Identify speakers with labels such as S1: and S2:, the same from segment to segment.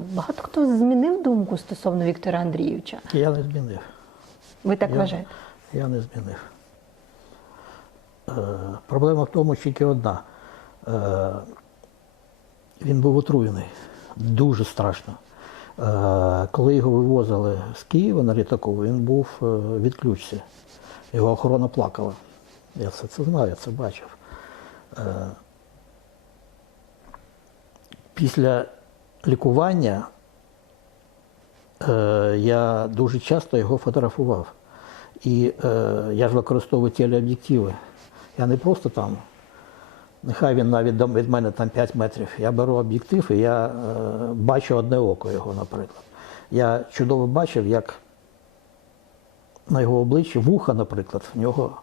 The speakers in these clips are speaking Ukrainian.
S1: Багато хто змінив думку стосовно Віктора Андрійовича.
S2: Я не змінив.
S1: Ви так
S2: Я-
S1: вважаєте?
S2: Я не змінив. Е, проблема в тому, що тільки одна. Е, він був отруєний. Дуже страшно. Е, коли його вивозили з Києва на літаку, він був е, в відключці. Його охорона плакала. Я все це знаю, я це бачив. Е, після лікування е, я дуже часто його фотографував. І е, я ж використовую телеоб'єктиви. Я не просто там, нехай він навіть від мене там 5 метрів. Я беру об'єктив і я е, бачу одне око його, наприклад. Я чудово бачив, як на його обличчі вуха, наприклад, в нього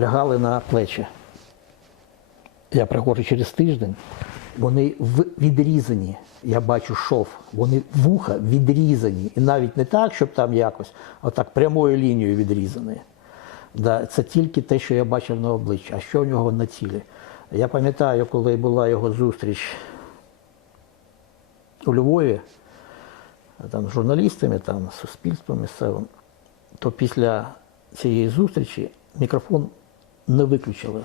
S2: лягали на плечі. Я приходжу через тиждень, вони відрізані. Я бачу шов, вони вуха відрізані. І навіть не так, щоб там якось, а так прямою лінією відрізані. Да, це тільки те, що я бачив на обличчі. А що в нього на тілі? Я пам'ятаю, коли була його зустріч у Львові, там, з журналістами, там, з суспільством місцевим, то після цієї зустрічі мікрофон не виключили.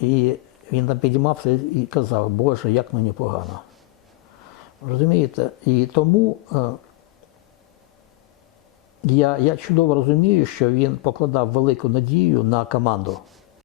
S2: І він там підіймався і казав, Боже, як мені погано. Розумієте? І тому е, я, я чудово розумію, що він покладав велику надію на команду